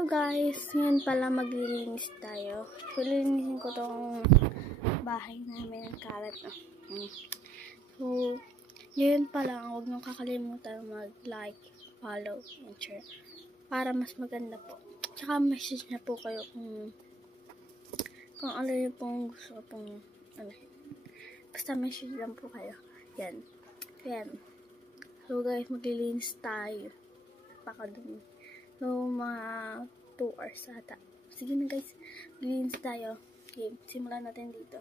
Hello guys, ngayon pala maglilinis tayo. Lilinisin ko tong bahay namin ng kalat. So, ngayon pala, huwag niyong kakalimutan mag-like, follow, and share para mas maganda po. Tsaka message na po kayo kung ano yung pong gusto pong basta message lang po kayo. Yan. So guys, maglilinis tayo. Pakadumi. So, mga 2 hours ata. Sige na guys, maglilinis tayo. Okay, simulan natin dito.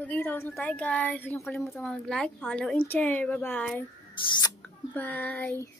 Okay, tapos na tayo guys. Huwag niyong kalimutan mag-like, follow, and share. Bye-bye. Bye.